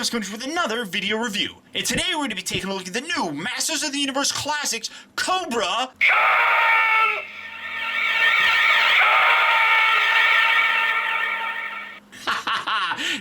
Optibotimus comes with another video review. And today we're going to be taking a look at the new Masters of the Universe Classics, Kobra Kahn!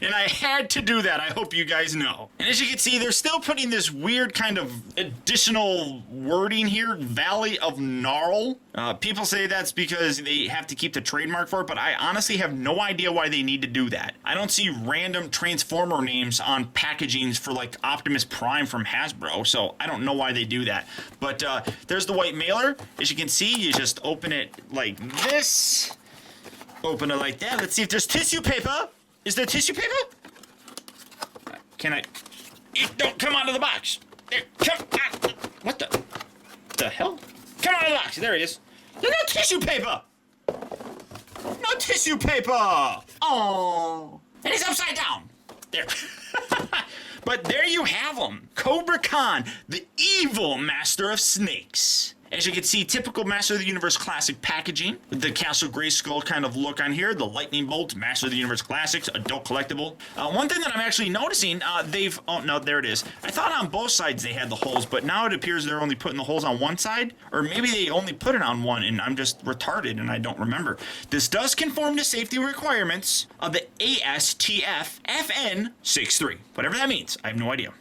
And I had to do that, I hope you guys know. And as you can see, they're still putting this weird kind of additional wording here, Valley of Gnarl. People say that's because they have to keep the trademark for it, but I honestly have no idea why they need to do that. I don't see random Transformer names on packagings for like Optimus Prime from Hasbro, so I don't know why they do that. But there's the white mailer. As you can see, you just open it like this. Open it like that. Let's see if there's tissue paper. Is there tissue paper? Can I? Don't come out of the box. There, come on. What the hell? Come out of the box. There he is. There's no tissue paper. No tissue paper. Oh. And he's upside down. There. But there you have him. Kobra Kahn, the evil master of snakes. As you can see, typical Master of the Universe Classic packaging, with the Castle Grayskull kind of look on here, the Lightning Bolt, Master of the Universe Classics, adult collectible. One thing that I'm actually noticing, oh no, there it is. I thought on both sides they had the holes, but now it appears they're only putting the holes on one side, or maybe they only put it on one, and I'm just retarded and I don't remember. This does conform to safety requirements of the ASTF FN 63. Whatever that means, I have no idea.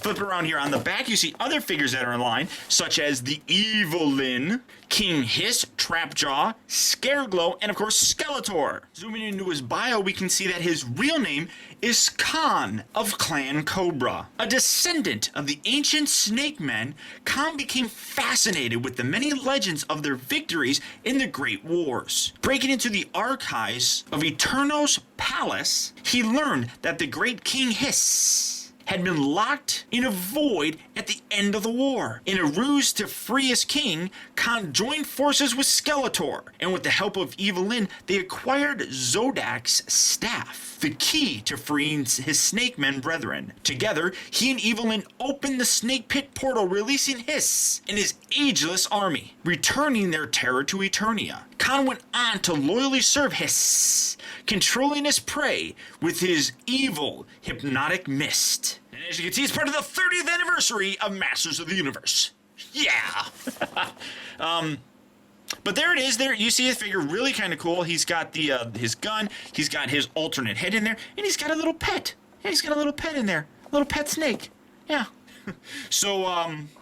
Flip around here. On the back, you see other figures that are in line, such as the Evelyn, King Hiss, Trapjaw, Scareglow, and of course Skeletor. Zooming into his bio, we can see that his real name is Khan of Clan Cobra. A descendant of the ancient snake men, Khan became fascinated with the many legends of their victories in the Great Wars. Breaking into the archives of Eterno's palace, he learned that the great King Hiss had been locked in a void at the end of the war. In a ruse to free his king, Khan joined forces with Skeletor, and with the help of Evelyn, they acquired Zodak's staff, the key to freeing his snake men brethren. Together, he and Evelyn opened the snake pit portal, releasing Hiss and his ageless army, returning their terror to Eternia. Khan went on to loyally serve Hiss, controlling his prey with his evil hypnotic mist. And as you can see, it's part of the 30th anniversary of Masters of the Universe. Yeah! But there it is. There you see his figure, really kind of cool. He's got the his gun, he's got his alternate head in there, and he's got a little pet. Yeah, he's got a little pet in there. A little pet snake. Yeah. So,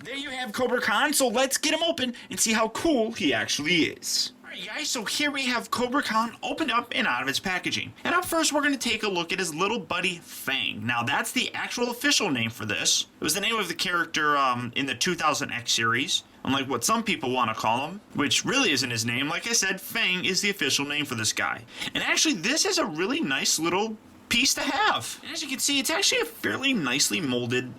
there you have Kobra Kahn. So let's get him open and see how cool he actually is. Alright guys, so here we have Kobra Kahn opened up and out of its packaging. And up first we're going to take a look at his little buddy Fang. Now that's the actual official name for this. It was the name of the character in the 2000X series, unlike what some people want to call him, which really isn't his name. Like I said, Fang is the official name for this guy. And actually this is a really nice little piece to have. And as you can see, it's actually a fairly nicely molded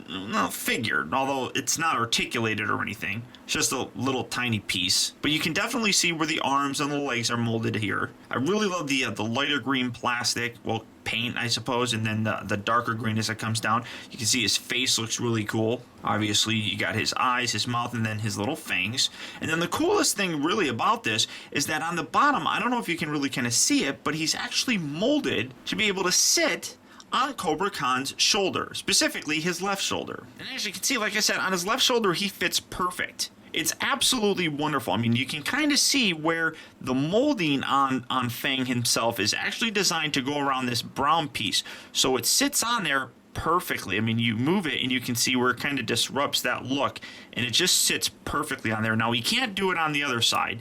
figure, although it's not articulated or anything. It's just a little tiny piece. But you can definitely see where the arms and the legs are molded here. I really love the lighter green plastic, well, paint, I suppose, and then the darker green as it comes down. You can see his face looks really cool. Obviously, you got his eyes, his mouth, and then his little fangs. And then the coolest thing really about this is that on the bottom, I don't know if you can really kind of see it, but he's actually molded to be able to sit on Kobra Khan's shoulder, specifically his left shoulder. And as you can see, like I said, on his left shoulder, he fits perfect. It's absolutely wonderful. I mean, you can kind of see where the molding on Fang himself is actually designed to go around this brown piece. So it sits on there perfectly. I mean, you move it and you can see where it kind of disrupts that look, and it just sits perfectly on there. Now, you can't do it on the other side.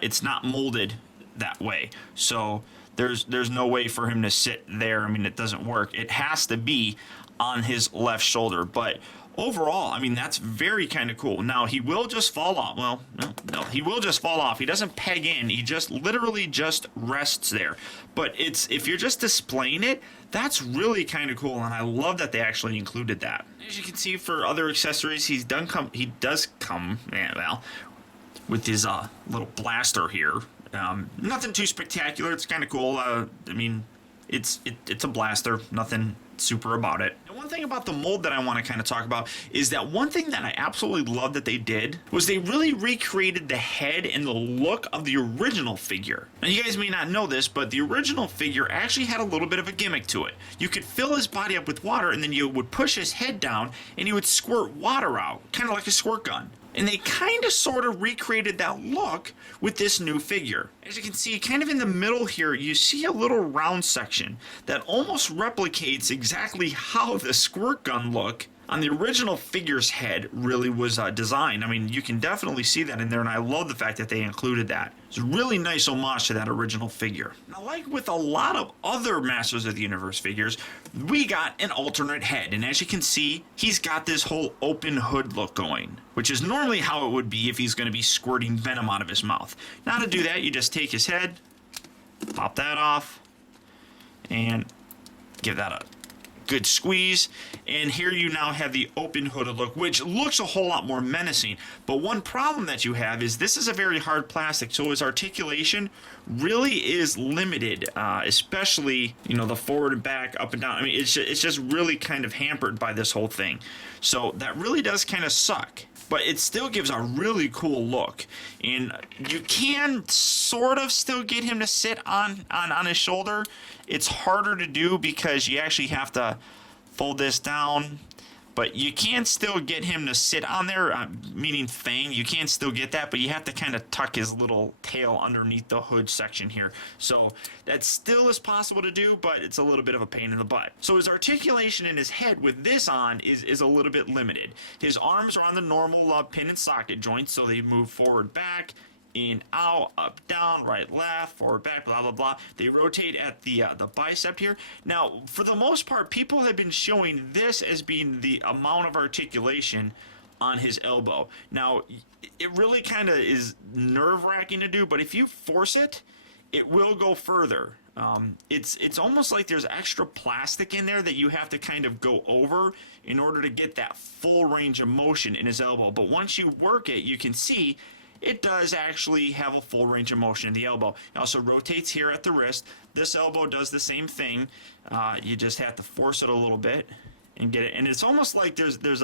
It's not molded that way. So there's no way for him to sit there. I mean, it doesn't work. It has to be on his left shoulder. But overall, I mean, that's very kind of cool. Now, he will just fall off. Well, no, he will just fall off. He doesn't peg in. He just literally just rests there. But if you're just displaying it, that's really kind of cool, and I love that they actually included that. As you can see, for other accessories, he does come, well, with his little blaster here. Nothing too spectacular. It's kind of cool. I mean, it's a blaster. Nothing super about it. And one thing about the mold that I want to kind of talk about is that one thing that I absolutely love that they did was they really recreated the head and the look of the original figure. Now you guys may not know this, but the original figure actually had a little bit of a gimmick to it. You could fill his body up with water and then you would push his head down and he would squirt water out, kind of like a squirt gun. And they kind of sort of recreated that look with this new figure. As you can see, kind of in the middle here, you see a little round section that almost replicates exactly how the squirt gun look on the original figure's head really was designed. I mean, you can definitely see that in there, and I love the fact that they included that. It's a really nice homage to that original figure. Now, like with a lot of other Masters of the Universe figures, we got an alternate head, and as you can see, he's got this whole open hood look going, which is normally how it would be if he's going to be squirting venom out of his mouth. Now to do that, you just take his head, pop that off, and give that a good squeeze, and here you now have the open hooded look, which looks a whole lot more menacing. But one problem that you have is this is a very hard plastic, so his articulation really is limited, especially, you know, the forward and back, up and down. I mean, it's just really kind of hampered by this whole thing. So that really does kind of suck. But it still gives a really cool look, and you can sort of still get him to sit on his shoulder. It's harder to do because you actually have to fold this down, but you can still get him to sit on there, meaning Fang. You can still get that, but you have to kind of tuck his little tail underneath the hood section here. So that still is possible to do, but it's a little bit of a pain in the butt. So his articulation in his head with this on is a little bit limited. His arms are on the normal pin and socket joints, so they move forward, back, in, out, up, down, right, left, forward, back, blah, blah, blah. They rotate at the bicep here. Now, for the most part, people have been showing this as being the amount of articulation on his elbow. Now, it really kind of is nerve-wracking to do, but if you force it, it will go further. It's almost like there's extra plastic in there that you have to kind of go over in order to get that full range of motion in his elbow. But once you work it, you can see it does actually have a full range of motion in the elbow. It also rotates here at the wrist. This elbow does the same thing. You just have to force it a little bit and get it. And it's almost like there's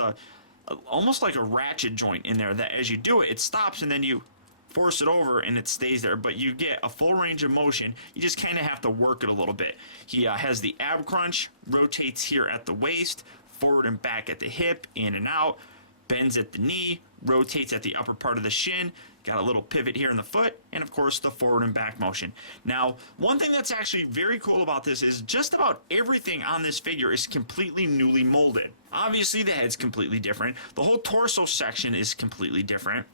almost like a ratchet joint in there that as you do it, it stops and then you force it over and it stays there. But you get a full range of motion. You just kind of have to work it a little bit. He has the ab crunch, rotates here at the waist, forward and back at the hip, in and out, bends at the knee, rotates at the upper part of the shin, got a little pivot here in the foot, and of course the forward and back motion. Now, one thing that's actually very cool about this is just about everything on this figure is completely newly molded. Obviously the head's completely different. The whole torso section is completely different.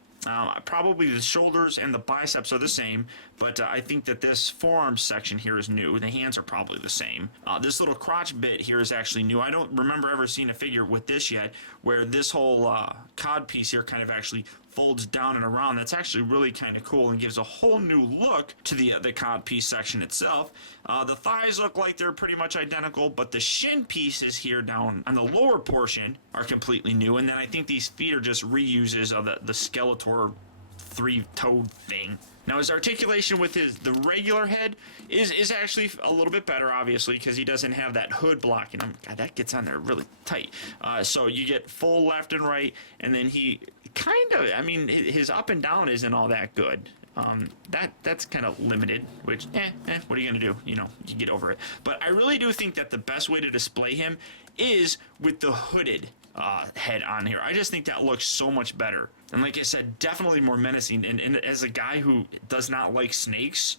Probably the shoulders and the biceps are the same, but I think that this forearm section here is new. The hands are probably the same. This little crotch bit here is actually new. I don't remember ever seeing a figure with this yet, where this whole cod piece here kind of actually folds down and around. That's actually really kind of cool and gives a whole new look to the cod piece section itself. The thighs look like they're pretty much identical, but the shin pieces here down on the lower portion are completely new. And then I think these feet are just reuses of the Skeletor three-toed thing. Now his articulation with the regular head is actually a little bit better, obviously, because he doesn't have that hood blocking him. God, that gets on there really tight. So you get full left and right, and then he kind of, I mean, his up and down isn't all that good. That's kind of limited, which, what are you going to do? You know, you get over it. But I really do think that the best way to display him is with the hooded head on here. I just think that looks so much better. And like I said, definitely more menacing. And as a guy who does not like snakes,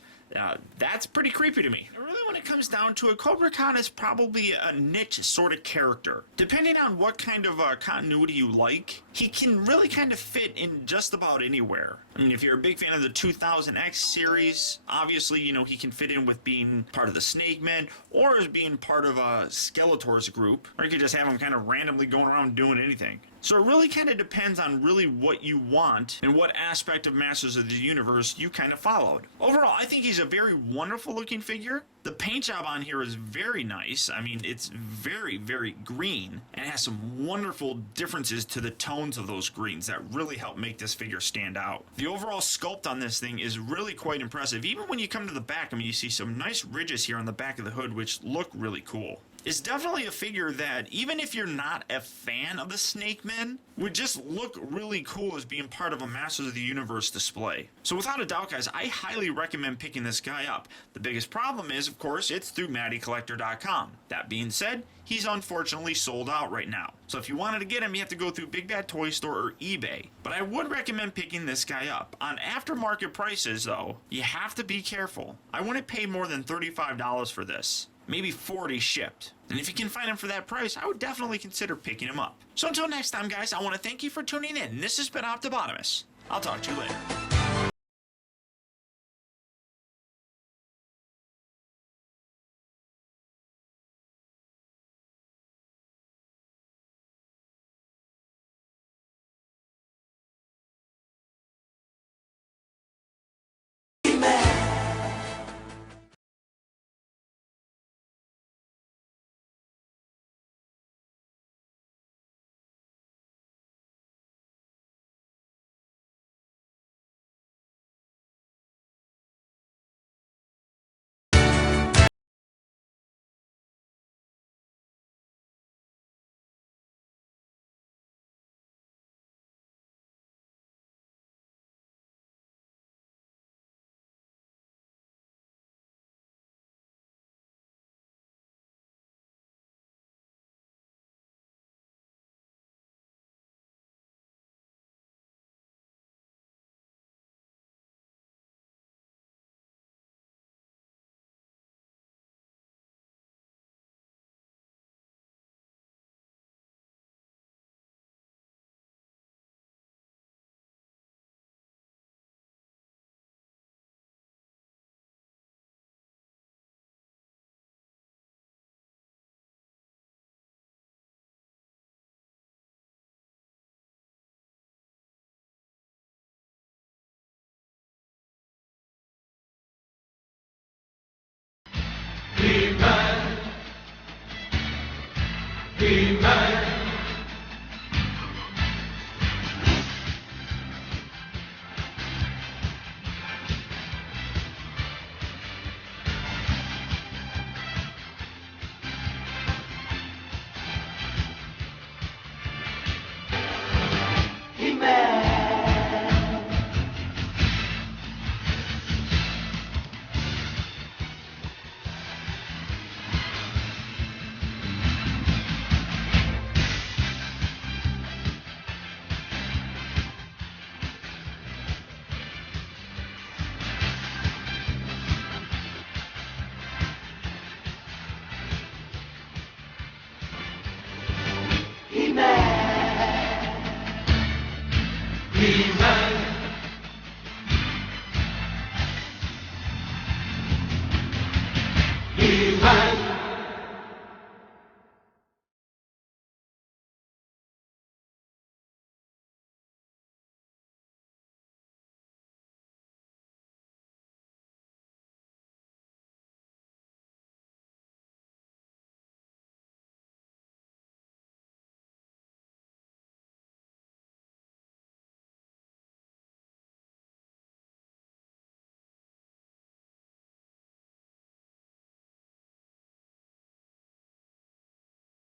that's pretty creepy to me. Really, when it comes down to it, Kobra Kahn is probably a niche sort of character. Depending on what kind of continuity you like, he can really kind of fit in just about anywhere. I mean, if you're a big fan of the 2000X series, obviously, you know, he can fit in with being part of the Snake Men, or as being part of Skeletor's group, or you could just have him kind of randomly going around doing anything. So it really kind of depends on really what you want and what aspect of Masters of the Universe you kind of followed. Overall, I think he's a very wonderful looking figure. The paint job on here is very nice. I mean, it's very, very green and has some wonderful differences to the tones of those greens that really help make this figure stand out. The overall sculpt on this thing is really quite impressive. Even when you come to the back, I mean, you see some nice ridges here on the back of the hood, which look really cool. is definitely a figure that, even if you're not a fan of the Snake Men, would just look really cool as being part of a Masters of the Universe display. So without a doubt, guys, I highly recommend picking this guy up. The biggest problem is, of course, it's through MattyCollector.com. That being said, he's unfortunately sold out right now. So if you wanted to get him, you have to go through Big Bad Toy Store or eBay. But I would recommend picking this guy up. On aftermarket prices, though, you have to be careful. I wouldn't pay more than $35 for this. Maybe $40 shipped. And if you can find him for that price, I would definitely consider picking him up. So until next time, guys, I want to thank you for tuning in. This has been Optibotimus. I'll talk to you later. He-Man.